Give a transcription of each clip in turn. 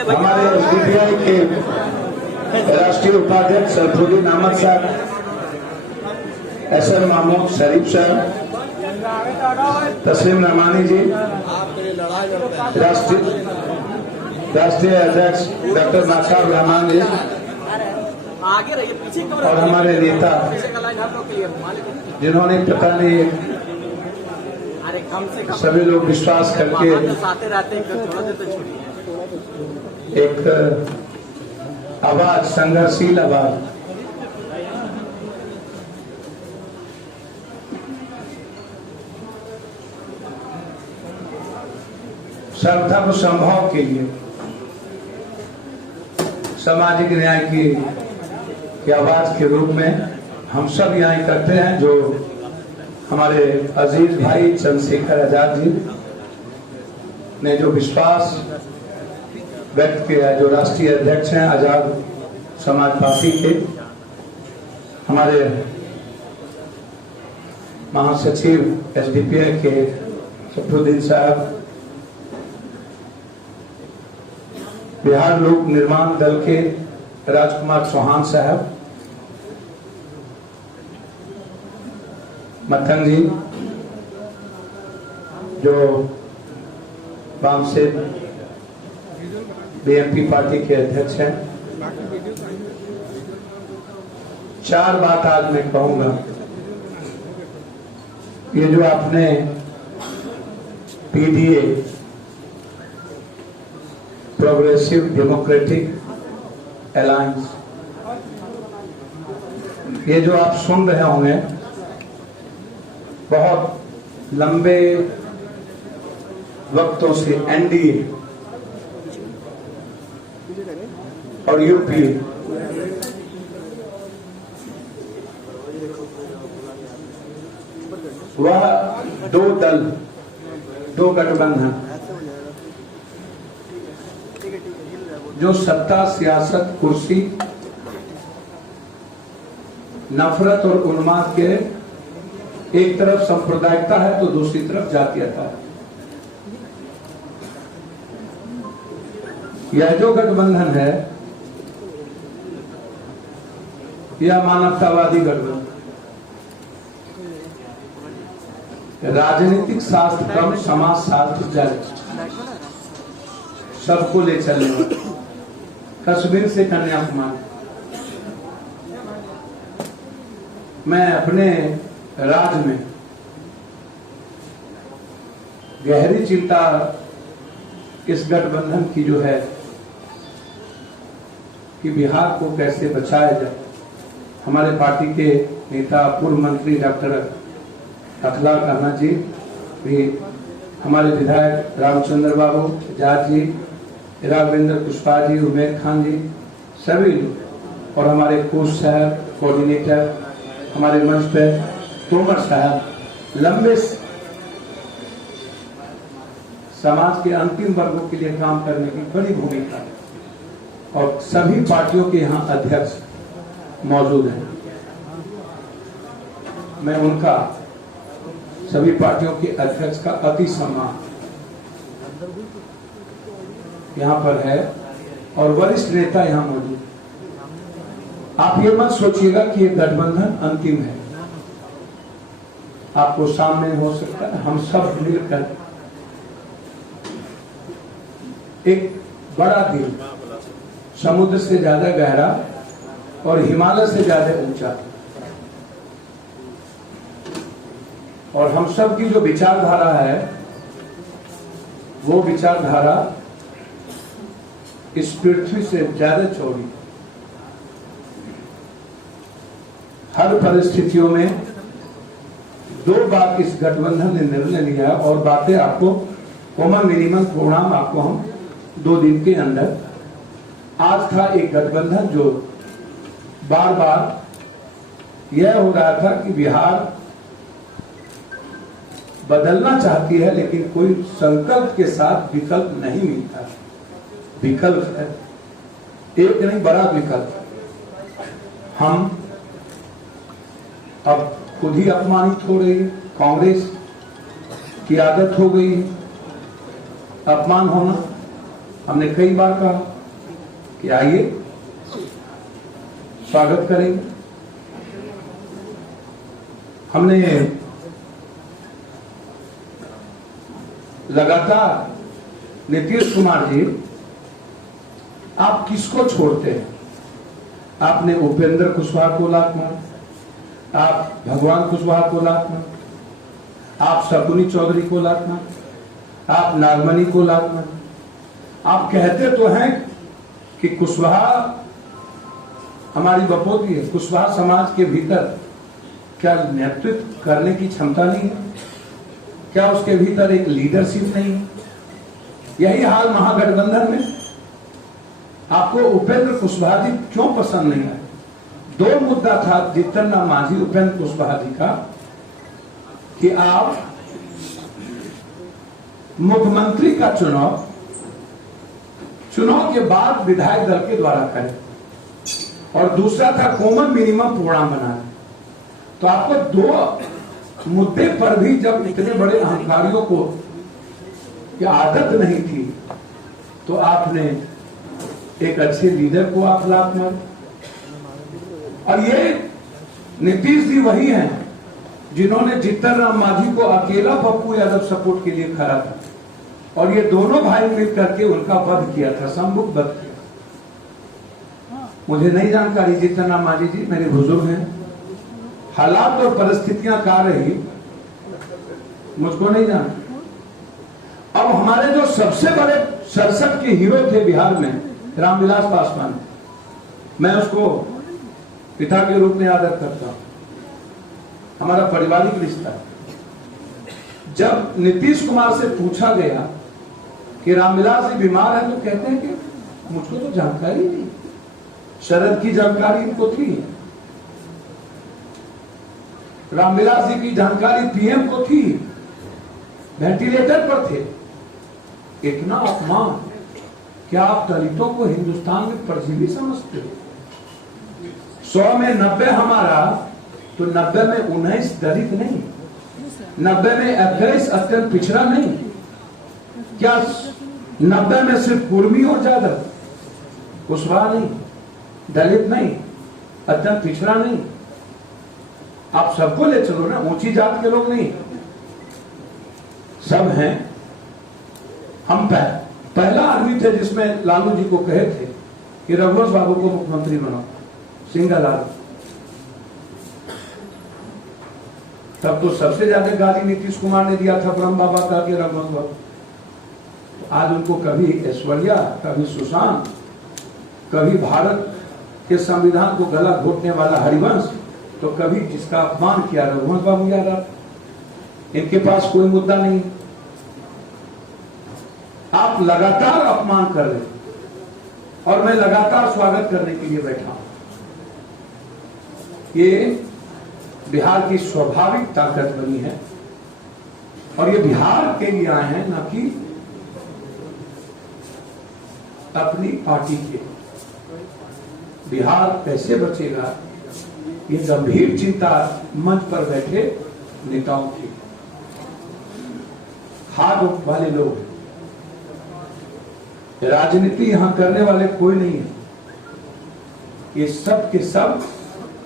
हमारे एसडीपीआई के राष्ट्रीय उपाध्यक्ष सरफुद्दीन अहमद साहब, एसएम महमूद शरीफ साहब, तस्लीम रहमानी जी, राष्ट्रीय अध्यक्ष डॉक्टर नासार रहमान जी और हमारे नेता जिन्होंने पता नहीं सभी लोग विश्वास करके एक आवाज, संघर्षशील आवाज, सर्वधर्म संभव के लिए सामाजिक न्याय की आवाज के रूप में हम सब यहाँ करते हैं। जो हमारे अजीज भाई चंद्रशेखर आजाद जी ने जो विश्वास व्यक्त किया है, जो राष्ट्रीय अध्यक्ष हैं आजाद समाज पार्टी के, हमारे महासचिव एसडीपीआई के सरफुद्दीन साहब, बिहार लोक निर्माण दल के राजकुमार चौहान साहब, मथंग जी जो वाम से बीएमपी पार्टी के अध्यक्ष हैं। चार बात आज मैं कहूंगा। ये जो आपने पीडीए प्रोग्रेसिव डेमोक्रेटिक अलायंस, ये जो आप सुन रहे होंगे, बहुत लंबे वक्तों से एनडीए और यूपीए वह दो दल, दो गठबंधन जो सत्ता, सियासत, कुर्सी, नफरत और उन्माद के एक तरफ सांप्रदायिकता है तो दूसरी तरफ जातीयता है। यह जो गठबंधन है यह मानवतावादी गठबंधन, राजनीतिक शास्त्र कम, समाज शास्त्र ज्यादा, सबको ले चलने वाला, कश्मीर से कन्याकुमारी। मैं अपने राज्य में गहरी चिंता इस गठबंधन की जो है कि बिहार को कैसे बचाया जाए। हमारे पार्टी के नेता पूर्व मंत्री डॉक्टर अखलाक अहमद जी भी, हमारे विधायक रामचंद्र बाबू जाट जी, राघवेंद्र कुशवाहा जी, उमेर खान जी, सभी लोग, और हमारे कोच साहब, कोऑर्डिनेटर, हमारे मंच पे तोमर साहब, लंबे समाज के अंतिम वर्गों के लिए काम करने की बड़ी भूमिका है और सभी पार्टियों के यहाँ अध्यक्ष मौजूद हैं। मैं उनका, सभी पार्टियों के अध्यक्ष का अति सम्मान यहाँ पर है और वरिष्ठ नेता यहाँ मौजूद। आप ये मत सोचिएगा कि ये गठबंधन अंतिम है, आपको सामने हो सकता है। हम सब मिलकर एक बड़ा दिल, समुद्र से ज्यादा गहरा और हिमालय से ज्यादा ऊंचा, और हम सब की जो विचारधारा है वो विचारधारा इस पृथ्वी से ज्यादा चौड़ी। हर परिस्थितियों में दो बार इस गठबंधन ने निर्णय लिया और बातें आपको कॉमन मिनिमम प्रोग्राम आपको हम 2 दिन के अंदर, आज था एक गठबंधन जो बार बार यह हो रहा था कि बिहार बदलना चाहती है लेकिन कोई संकल्प के साथ विकल्प नहीं मिलता। विकल्प है एक नहीं, बड़ा विकल्प। हम अब खुद ही अपमानित हो रही है, कांग्रेस की आदत हो गई है अपमान होना। हमने कई बार कहा कि आइए, स्वागत करेंगे। हमने लगातार, नीतीश कुमार जी, आप किसको छोड़ते हैं? आपने उपेंद्र कुशवाहा को लात मार, आप भगवान कुशवाहा को लात मार, आप शकुनी चौधरी को लात मार, आप नागमणि को लात मार। आप कहते तो हैं कि कुशवाहा हमारी बपोती है, कुशवाहा समाज के भीतर क्या नेतृत्व करने की क्षमता नहीं है? क्या उसके भीतर एक लीडरशिप नहीं है? यही हाल महागठबंधन में। आपको उपेंद्र कुशवाहा जी क्यों पसंद नहीं आए? दो मुद्दा था जीतन राम मांझी, उपेंद्र कुशवाहा जी का, कि आप मुख्यमंत्री का चुनाव के बाद विधायक दल के द्वारा करें, और दूसरा था कॉमन मिनिमम प्रोग्राम बनाना। तो आपको दो मुद्दे पर भी जब इतने बड़े अहंकारियों को की आदत नहीं थी, तो आपने एक अच्छे लीडर को आप लात मारे। और ये नीतीश जी वही हैं जिन्होंने जीतन राम मांझी को अकेला पप्पू यादव सपोर्ट के लिए खड़ा था, और ये दोनों भाई मिल करके उनका वध किया था, सम्मुख वध किया। मुझे नहीं जानकारी, जीतन राम मांझी जी मेरे बुजुर्ग हैं, हालात और परिस्थितियां क्या रही मुझको नहीं जानती। अब हमारे जो सबसे बड़े सड़सठ के हीरो थे बिहार में, रामविलास पासवान, मैं उसको पिता के रूप में आदर करता हूं, हमारा पारिवारिक रिश्ता। जब नीतीश कुमार से पूछा गया कि रामविलास जी बीमार है, तो कहते हैं कि मुझको तो जानकारी नहीं। शरद की जानकारी इनको थी, रामविलास जी की जानकारी पीएम को थी, वेंटिलेटर पर थे। इतना अपमान! क्या आप दलितों को हिंदुस्तान में परजीवी समझते हो? 100 में 90 हमारा, तो 90 में 19 दलित नहीं, 90 में 21 अत्यंत पिछड़ा नहीं। क्या 90 में सिर्फ कुर्मी और यादव, कुशवाहा नहीं, दलित नहीं, अत्यंत पिछड़ा नहीं? आप सबको ले चलो ना, ऊंची जात के लोग नहीं, सब हैं। हम पहला आदमी थे जिसमें लालू जी को कहे थे कि रघुवंश बाबू को मुख्यमंत्री बनाओ, सिंगल आदमी। तब तो सबसे ज्यादा गाली नीतीश कुमार ने दिया था ब्रह्म बाबा का कि रघुवंश बाबू। आज उनको कभी ऐश्वर्या, कभी सुशांत, कभी भारत के संविधान को गला घोटने वाला हरिवंश, तो कभी जिसका अपमान किया रघुवंश बाबू याद आ। इनके पास कोई मुद्दा नहीं। आप लगातार अपमान कर रहे हैं और मैं लगातार स्वागत करने के लिए बैठा हूं। ये बिहार की स्वाभाविक ताकत बनी है, और ये बिहार के लिए आए हैं, न कि अपनी पार्टी के। बिहार कैसे बचेगा, ये गंभीर चिंता मंच पर बैठे नेताओं की। हाथ वाले लोग हैं, राजनीति यहां करने वाले कोई नहीं है। ये सब के सब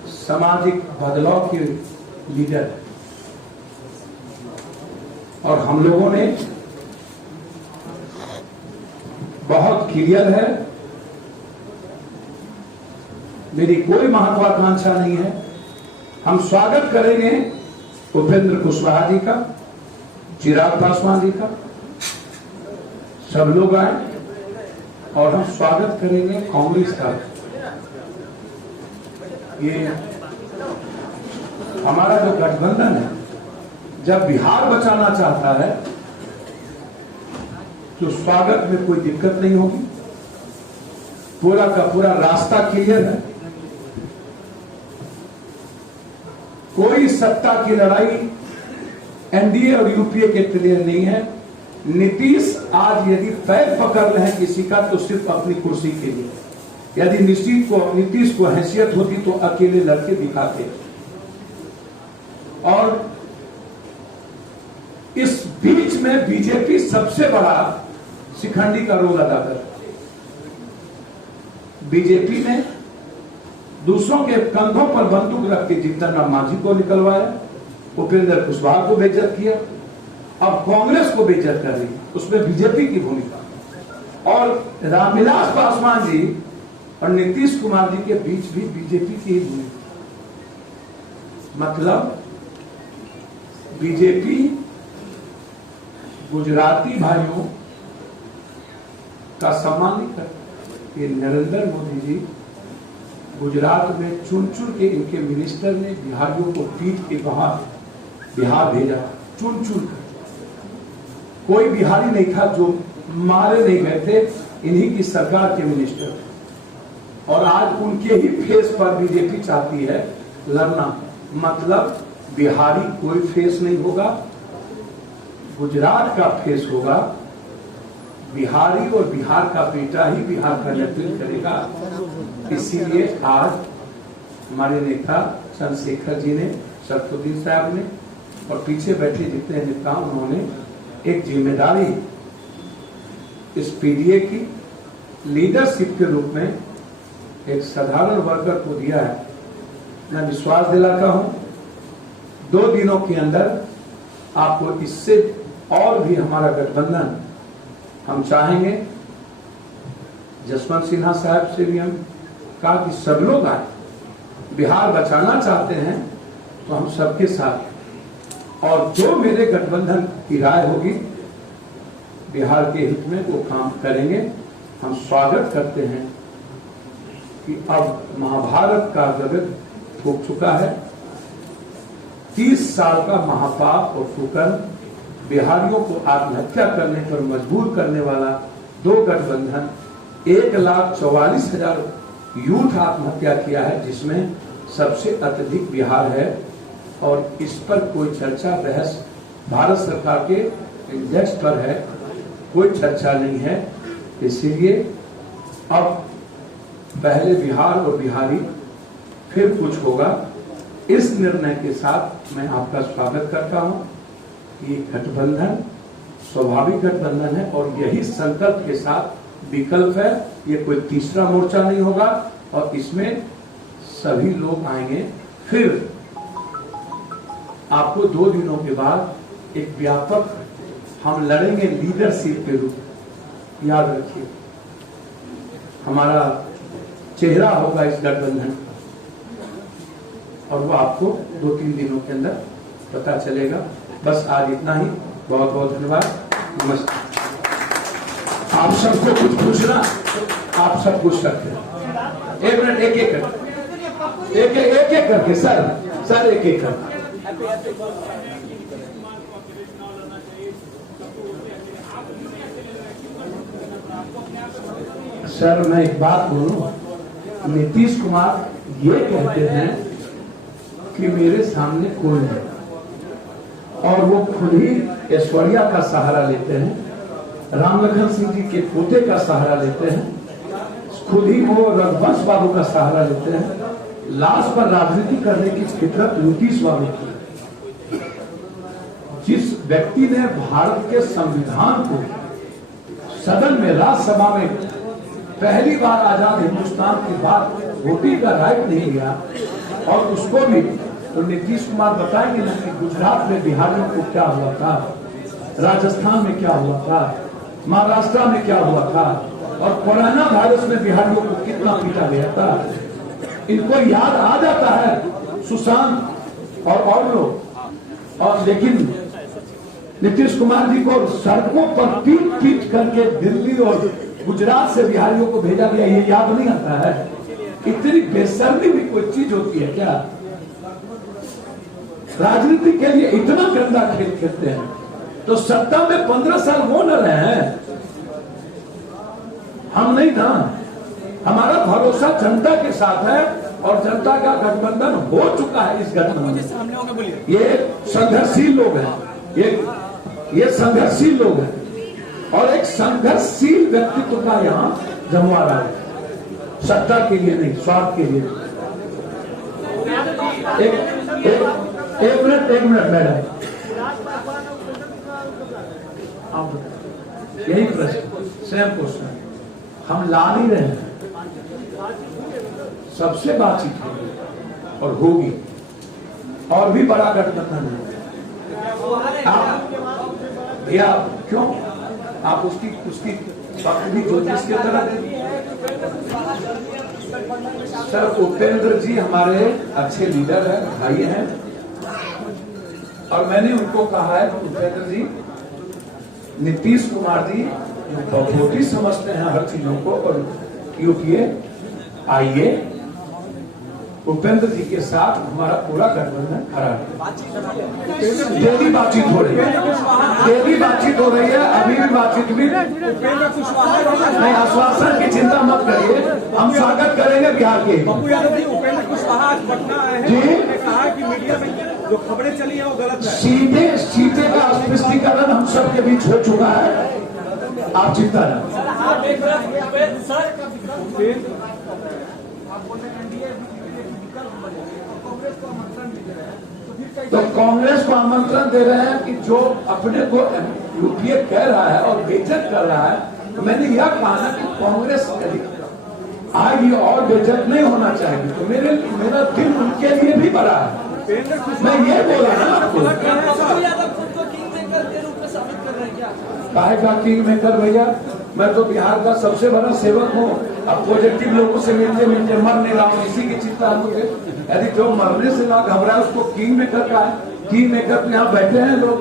सामाजिक बदलाव के लीडर है, और हम लोगों ने बहुत क्लियर है, मेरी कोई महत्वाकांक्षा नहीं है। हम स्वागत करेंगे उपेंद्र कुशवाहा जी का, चिराग पासवान जी का, सब लोग आए, और हम स्वागत करेंगे कांग्रेस का। ये हमारा जो गठबंधन है, जब बिहार बचाना चाहता है तो स्वागत में कोई दिक्कत नहीं होगी। पूरा का पूरा रास्ता क्लियर है। कोई सत्ता की लड़ाई एनडीए और यूपीए के क्लियर नहीं है। नीतीश आज यदि पैर पकड़ रहे हैं किसी का, तो सिर्फ अपनी कुर्सी के लिए। यदि नीतीश को हैसियत होती तो अकेले लड़के दिखाते। और इस बीच में बीजेपी सबसे बड़ा शिखंडी का रोल अदा कर, बीजेपी ने दूसरों के कंधों पर बंदूक रख के जीतन राम मांझी को निकलवाया, उपेंद्र कुशवाहा को बेइज्जत किया, अब कांग्रेस को बेइज्जत कर रही है, उसमें बीजेपी की भूमिका। और रामविलास पासवान जी और नीतीश कुमार जी के बीच भी बीजेपी की ही भूमिका। मतलब बीजेपी गुजराती भाइयों का सम्मान नहीं करती। ये नरेंद्र मोदी जी गुजरात में चुन चुन के इनके मिनिस्टर ने बिहारियों को पीट के बाहर बिहार भेजा, चुन चुन कर। कोई बिहारी नहीं था जो मारे नहीं गए थे, इन्हीं की सरकार के मिनिस्टर। और आज उनके ही फेस पर बीजेपी चाहती है लड़ना। मतलब बिहारी कोई फेस नहीं होगा, गुजरात का फेस होगा। बिहारी और बिहार का बेटा ही बिहार का नेतृत्व करेगा। इसीलिए आज हमारे नेता चंद्रशेखर जी ने, सरफुद्दीन साहब ने और पीछे बैठे जितने नेता, उन्होंने एक जिम्मेदारी इस पीडीए की लीडरशिप के रूप में एक साधारण वर्कर को दिया है। मैं विश्वास दिलाता हूं 2 दिनों के अंदर आपको इससे और भी हमारा गठबंधन हम चाहेंगे। जसवंत सिन्हा साहब से भी हम कहा कि सब लोग आए, बिहार बचाना चाहते हैं तो हम सबके साथ। और जो मेरे गठबंधन की राय होगी बिहार के हित में वो काम करेंगे। हम स्वागत करते हैं कि अब महाभारत का जगत फूक चुका है। 30 साल का महापाप और कुकर्म बिहारियों को आत्महत्या करने पर मजबूर करने वाला 2 गठबंधन 1,44,000 यूथ आत्महत्या किया है, जिसमें सबसे अत्यधिक बिहार है। और इस पर कोई चर्चा बहस भारत सरकार के इंडेक्स पर है, कोई चर्चा नहीं है। इसीलिए अब पहले बिहार और बिहारी फिर कुछ होगा। इस निर्णय के साथ मैं आपका स्वागत करता हूं। ये गठबंधन स्वाभाविक गठबंधन है और यही संकल्प के साथ विकल्प है। ये कोई तीसरा मोर्चा नहीं होगा और इसमें सभी लोग आएंगे। फिर आपको 2 दिनों के बाद एक व्यापक हम लड़ेंगे लीडरशिप के रूप। याद रखिए, हमारा चेहरा होगा इस गठबंधन और वो आपको 2-3 दिनों के अंदर पता चलेगा। बस आज इतना ही। बहुत बहुत धन्यवाद। नमस्ते। आप सबको कुछ पूछना, आप सब पूछ सकते हैं। 1 मिनट, एक एक करके सर एक एक करके। सर मैं एक बात बोलूं, नीतीश कुमार ये कहते हैं कि मेरे सामने कोई नहीं, और वो खुद ही ऐश्वर्या का सहारा लेते हैं, रामलखन सिंह जी के पोते का सहारा लेते हैं, खुद ही वो रघुवंश बाबू का सहारा लेते हैं। लास्ट पर राजनीति करने की फितरत नीतीश बाबू की। जिस व्यक्ति ने भारत के संविधान को सदन में, राज्यसभा में पहली बार आजाद हिंदुस्तान के बाद वोटिंग का राइट नहीं लिया, और उसको भी तो नीतीश कुमार बताएंगे ना कि गुजरात में बिहारियों को क्या हुआ था, राजस्थान में क्या हुआ था, महाराष्ट्र में क्या हुआ था, और कोरोना वायरस में बिहारियों को कितना पीटा गया था। इनको याद आ जाता है सुशांत और लोग। और लेकिन नीतीश कुमार जी को सड़कों पर पीट करके दिल्ली और गुजरात से बिहारियों को भेजा गया, ये याद नहीं आता है। इतनी बेशर्मी भी कोई चीज होती है क्या? राजनीति के लिए इतना गंदा खेल खेलते हैं। तो सत्ता में 15 साल वो न रहे हैं, हम नहीं था। हमारा भरोसा जनता के साथ है और जनता का गठबंधन हो चुका है। इस गठबंधन ये संघर्षशील लोग हैं, ये संघर्षशील लोग हैं और एक संघर्षशील व्यक्तित्व का यहाँ जमवारा है, सत्ता के लिए नहीं, स्वार्थ के लिए। एक मिनट मैडम, आप यही प्रश्न स्वयं क्वेश्चन हम ला नहीं रहे हैं। सबसे बातचीत होगी और होगी, और भी बड़ा गठबंधन है। भैया क्यों आप उसकी भी ज्योतिष की तरह दे? सर उपेंद्र जी हमारे अच्छे लीडर हैं, भाई हैं, और मैंने उनको कहा है उपेंद्र जी, नीतीश कुमार जी बहुत ही समझते हैं हर चीजों को, और यूपीए आइए उपेंद्र जी के साथ हमारा पूरा गठबंधन खड़ा है। डेली बातचीत हो रही है, डेली बातचीत हो रही है, अभी भी बातचीत हुई नहीं। आश्वासन की चिंता मत करिए, हम स्वागत करेंगे बिहार के। उपेंद्र कुशवाहा आज पटना आए हैं, उन्होंने कहा कि मीडिया में जो खबरें चली है वो गलत है। सीधे का स्पष्टीकरण हम सबके बीच हो चुका है, आप चिंता न। तो कांग्रेस को आमंत्रण दे रहे हैं कि जो अपने को यूपीए कह रहा है और बेइज्जत कर रहा है, तो मैंने यह कहा कि कांग्रेस आगे और बेइज्जत नहीं होना चाहिए। तो मेरा दिल उनके लिए भी बड़ा है। मैं ये बोला ना आपको, काहे का किंग मेकर भैया, मैं तो बिहार का सबसे बड़ा सेवक हूँ। अब पॉजिटिव लोगों से मिलते मिलते मर नहीं रहा हूँ, इसी की चिंता है मुझे। यदि जो मरने से ना घबराए उसको किंग मेकर का है। किंग मेकर पे यहाँ बैठे हैं लोग,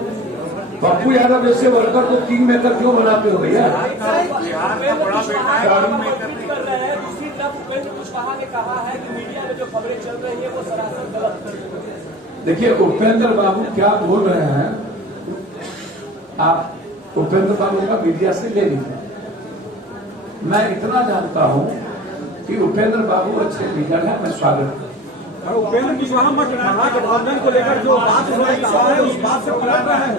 पप्पू यादव जैसे वर्कर को किंग मेकर क्यों बनाते हो भैया? देखिए उपेंद्र बाबू क्या बोल रहे हैं, आप उपेंद्र बाबू का मीडिया से ले लीजिए। मैं इतना जानता हूं कि उपेंद्र बाबू अच्छे लीडर हैं, मैं स्वागत करता हूं। उपेंद्र कुशवाहा महागठबंधन को लेकर जो बात उन्होंने कहा है उस बात से पलट रहे हैं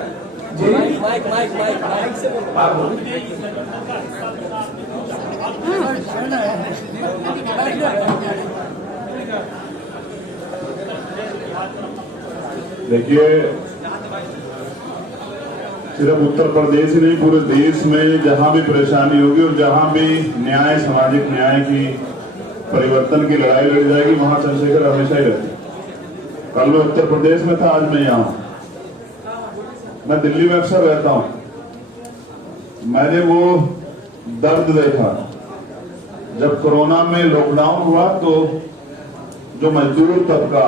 जी। माइक से देखिए, सिर्फ उत्तर प्रदेश ही नहीं, पूरे देश में जहां भी परेशानी होगी और जहां भी न्याय, सामाजिक न्याय की परिवर्तन की लड़ाई लड़ी जाएगी, वहां चंद्रशेखर हमेशा ही रहते। कल मैं उत्तर प्रदेश में था, आज मैं यहाँ हूं। मैं दिल्ली में अक्सर रहता हूं। मैंने वो दर्द देखा जब कोरोना में लॉकडाउन हुआ, तो जो मजदूर तबका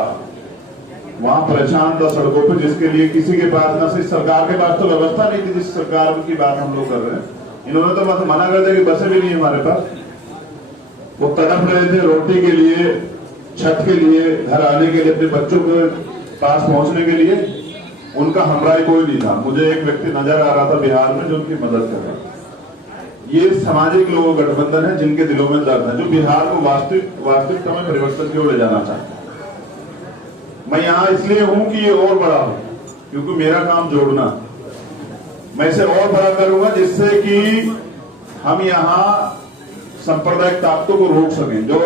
वहां परेशान था सड़कों पे, जिसके लिए किसी के पास, न सिर्फ सरकार के पास तो व्यवस्था नहीं थी जिस सरकार की बात हम लोग कर रहे हैं। इन्होंने तो बस मना कर दिया कि बसें भी नहीं हमारे पास। वो तड़प रहे थे रोटी के लिए, छत के लिए, घर आने के लिए, अपने बच्चों के पास पहुंचने के लिए। उनका हमराई कोई नहीं था। मुझे एक व्यक्ति नजर आ रहा था बिहार में जो उनकी मदद कर रहा था। ये सामाजिक लोग गठबंधन है जिनके दिलों में दर्द है, जो बिहार को वास्तविकता में परिवर्तन की ओर ले जाना चाहते हैं। मैं यहाँ इसलिए हूं कि ये और बड़ा हो, क्योंकि मेरा काम जोड़ना। मैं इसे और बड़ा करूंगा जिससे कि हम यहाँ सांप्रदायिक ताकतों को रोक सकें, जो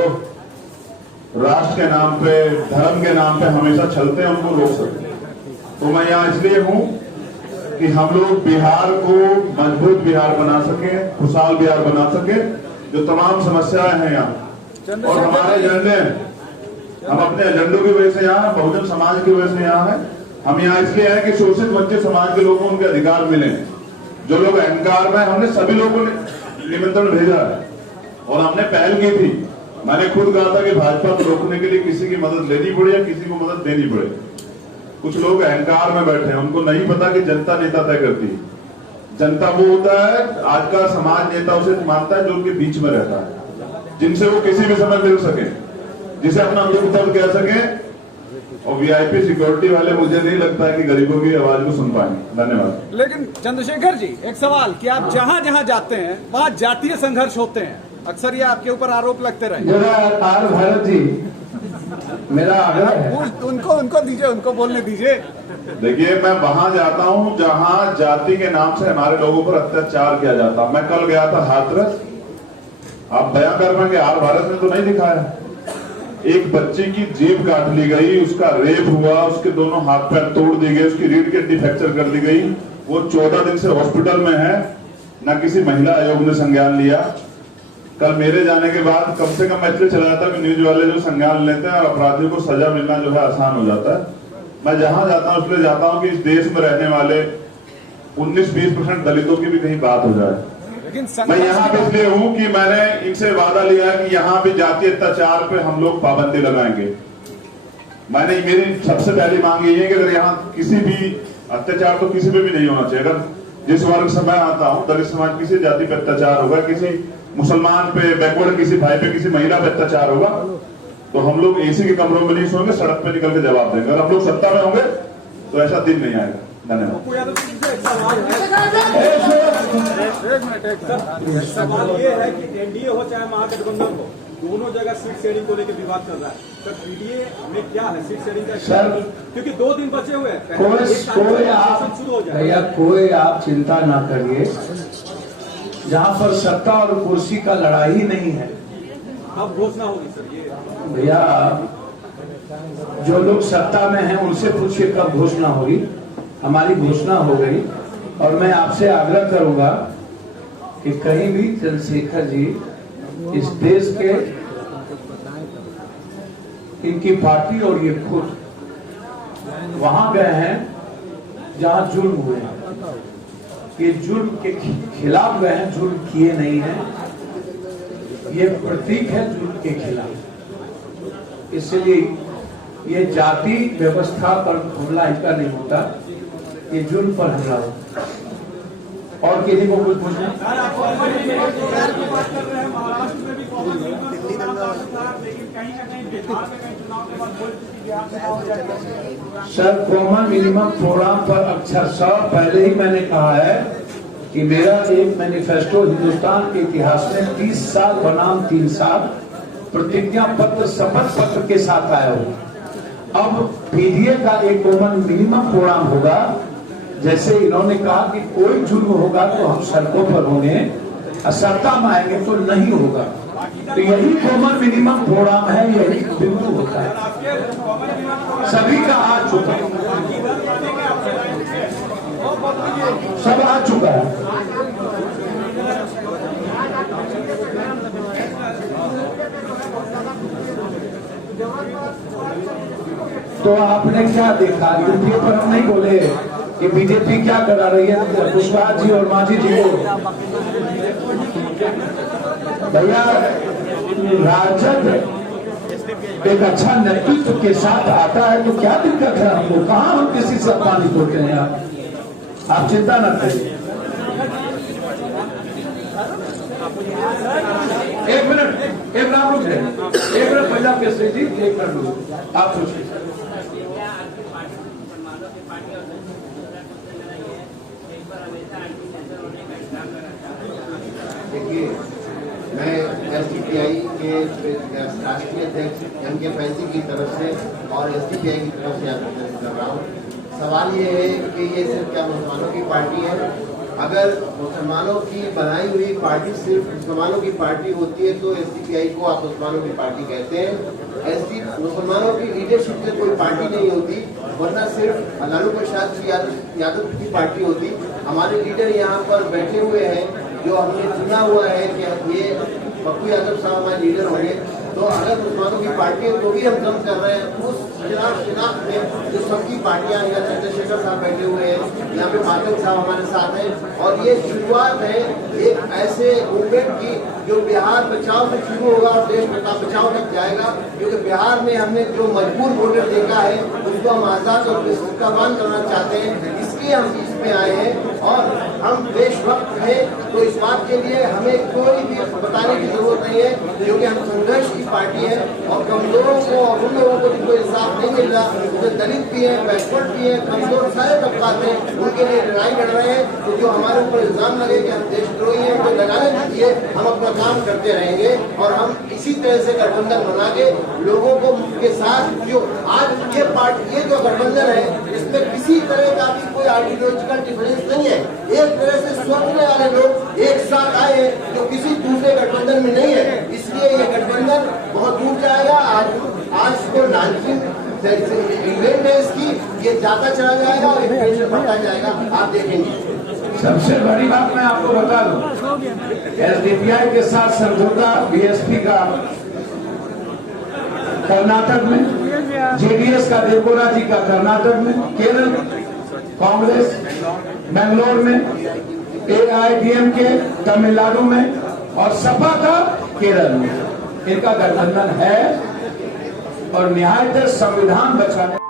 राष्ट्र के नाम पे, धर्म के नाम पे हमेशा चलते हैं, उनको रोक सकें। तो मैं यहाँ इसलिए हूं कि हम लोग बिहार को मजबूत बिहार बना सके, खुशहाल बिहार बना सके, जो तमाम समस्याएं हैं यहाँ और हमारे एजेंडे, हम अपने एजेंडों की वजह से यहाँ, बहुजन समाज की वजह से यहाँ है। हम यहाँ इसलिए हैं कि शोषित वंचित समाज के लोगों को उनके अधिकार मिले। जो लोग अहंकार में, हमने सभी लोगों को निमंत्रण भेजा है और हमने पहल की थी। मैंने खुद कहा था कि भाजपा को रोकने के लिए किसी की मदद लेनी पड़े या किसी को मदद देनी पड़े। कुछ लोग अहंकार में बैठे हैं, उनको नहीं पता कि जनता नेता तय करती है। जनता वो होता है, आज का समाज नेता उसे मानता है जो उनके बीच में रहता है, जिनसे वो किसी भी समय मिल सके, जिसे अपना दुख दर्द कह सके। और वीआईपी सिक्योरिटी वाले मुझे नहीं लगता है कि गरीबों की आवाज को सुन पाएंगे। धन्यवाद। लेकिन चंद्रशेखर जी, एक सवाल कि आप जहां जहां जाते हैं वहां जातीय संघर्ष होते हैं, अक्सर ये आपके ऊपर आरोप लगते रहे। आर भारत जी, मेरा आग्रह है, उनको दीजिए, उनको बोलने दीजिए। देखिए, मैं वहां जाता हूं जहां जाति के नाम से हमारे लोगों पर अत्याचार किया जाता। मैं कल गया था हाथरस। आप बयां कर पाएंगे, आर भारत ने तो नहीं दिखाया। एक बच्चे की जीभ काट ली गई, उसका रेप हुआ, उसके दोनों हाथ पैर तोड़ दी गए, उसकी रीढ़ की हड्डी फ्रैक्चर कर दी गई। वो 14 दिन से हॉस्पिटल में है, न किसी महिला आयोग ने संज्ञान लिया। कल मेरे जाने के बाद कम से कम मैं इसलिए चला जाता कि न्यूज वाले जो संज्ञान लेते हैं और अपराधियों को सजा मिलना जो है आसान हो जाता है। मैं जहां जाता हूं इसलिए जाता हूं कि इस देश में रहने वाले 19-20% दलितों की भी कहीं बात हो जाए। मैं यहाँ पे इसलिए हूँ कि मैंने इनसे वादा लिया है कि यहाँ भी जातीय अत्याचार पे हम लोग पाबंदी लगाएंगे। मेरी सबसे पहली मांग ये है कि अगर यहाँ किसी भी अत्याचार तो किसी पे भी नहीं होना चाहिए। अगर जिस वर्ग से मैं आता हूँ दलित समाज, किसी जाति पे अत्याचार होगा, किसी मुसलमान पे, बैकवर्ड किसी भाई पे, किसी महिला पे अत्याचार होगा, तो हम लोग एसी के कमरों में नहीं सोएंगे, सड़क पे निकल के जवाब देंगे। अगर हम लोग सत्ता में होंगे तो ऐसा दिन नहीं आएगा। धन्यवाद। सवाल ये है कि एनडीए हो चाहे महागठबंधन हो, दोनों जगह सीट शेयरिंग को लेकर विवाद चल रहा है। सर पीडीए में क्या है सीट शेयरिंग का? सर क्योंकि 2 दिन बचे हुए हैं, कोई आप चिंता ना करिए। जहाँ पर सत्ता और कुर्सी का लड़ाई नहीं है, अब घोषणा होगी सर। ये भैया जो लोग सत्ता में हैं उनसे पूछिए कब घोषणा होगी। हमारी घोषणा हो गई और मैं आपसे आग्रह करूंगा कि कहीं भी चंद्रशेखर जी इस देश के, इनकी पार्टी और ये खुद वहां गए हैं जहां जुल्म हुए हैं। ये जुल्म के खिलाफ गए हैं, जुल्म किए नहीं हैं। ये प्रतीक है जुल्म के खिलाफ। इसलिए ये जाति व्यवस्था पर हमला इनका नहीं होता, ये जुल्म पर हमला होता। और किसी को कुछ पूछना? सर कॉमन मिनिमम प्रोग्राम पर अक्षरशः पहले ही मैंने कहा है कि मेरा एक मैनिफेस्टो हिंदुस्तान के इतिहास में 30 साल बनाम 3 साल प्रतिज्ञा पत्र, शपथ पत्र के साथ आया हो। अब पीडीए का एक कॉमन मिनिमम प्रोग्राम होगा। जैसे इन्होंने कहा कि कोई जुर्म होगा तो हम सड़कों पर होंगे, सत्ता में आएंगे तो नहीं होगा। तो यही कॉमन मिनिमम प्रोग्राम है, यही बिंदु होता है। सभी का आ चुका है, सब आ चुका है। तो आपने क्या देखा? यूपीए पर हम नहीं बोले कि बीजेपी क्या करा रही है कुशवाहा जी और मांझी जी को। भैया राजद एक अच्छा नेतृत्व के साथ आता है तो क्या दिक्कत है हमको? कहाँ हम किसी से अपमानित होते हैं? आप चिंता न करिए। एक मिनट आप रुक जाए, 1 मिनट पंजाब केसरी जी, 1 मिनट रुक, आप सोचिए। देखिए, मैं एसडीपीआई के राष्ट्रीय अध्यक्ष एम.के. फैजी की तरफ से और एसडीपीआई की तरफ से आपको कर रहा हूँ। सवाल ये है कि ये सिर्फ क्या मुसलमानों की पार्टी है? अगर मुसलमानों की बनाई हुई पार्टी सिर्फ मुसलमानों की पार्टी होती है तो एसडीपीआई को आप मुसलमानों की पार्टी कहते हैं। मुसलमानों की लीडरशिप से कोई पार्टी नहीं होती, वरना सिर्फ लालू प्रसाद यादव की पार्टी होती। हमारे लीडर यहाँ पर बैठे हुए हैं, जो हमने चुना हुआ है कि ये पप्पू यादव साहब हमारे लीडर होंगे। तो अगर मुसलमानों की पार्टी है तो भी हम कम कर रहे हैं। उस शिनाख्त में जो सबकी पार्टियां, यहाँ चंद्रशेखर साहब बैठे हुए हैं, यहाँ पे माधव साहब हमारे साथ हैं, और ये शुरुआत है एक ऐसे मूवमेंट की जो बिहार बचाओ से शुरू होगा और देश बचाओ तक जाएगा। क्योंकि बिहार में हमने जो मजबूर वोटर देखा है उसको हम आजाद और विस्तारवान करना चाहते हैं, इसलिए हम इसमें आए हैं। और हम देशभक्त हैं तो इस बात के लिए हमें कोई भी बताने की जरूरत नहीं है, क्योंकि हम संघर्ष की पार्टी है। और कमजोरों को और उन लोगों को जिनको इंसाफ नहीं मिल रहा, जो दलित भी है, बैकवर्ड भी है, कमजोर सारे तबकात हैं, उनके लिए लड़ाई लड़ रहे हैं। तो जो हमारे ऊपर इल्जाम लगे कि हम देशद्रोही हैं, तो लगाने दीजिए, हम अपना काम करते रहेंगे। और हम इसी तरह से गठबंधन बना के लोगों को के साथ, जो आज ये पार्टी, ये जो गठबंधन है, इसमें किसी तरह का भी कोई आइडियोलॉजिकल डिफरेंस नहीं है। एक तरह से सोचने वाले लोग एक साथ आए हैं जो किसी दूसरे गठबंधन में नहीं है, इसलिए ये गठबंधन बहुत दूर जाएगा। आज को लॉन्चिंग इवेंट है इसकी, ये जाता चला जाएगा और बढ़ता जाएगा, आप देखेंगे। सबसे बड़ी बात मैं आपको बता दूं, एसडीपीआई के साथ समझौता बीएसपी का कर्नाटक में, जेडीएस का देवगौड़ा जी का कर्नाटक में, केरल कांग्रेस बेंगलोर में, एआईडीएमके तमिलनाडु में और सपा का केरल में, इनका गठबंधन है और न्यायतः संविधान बचाने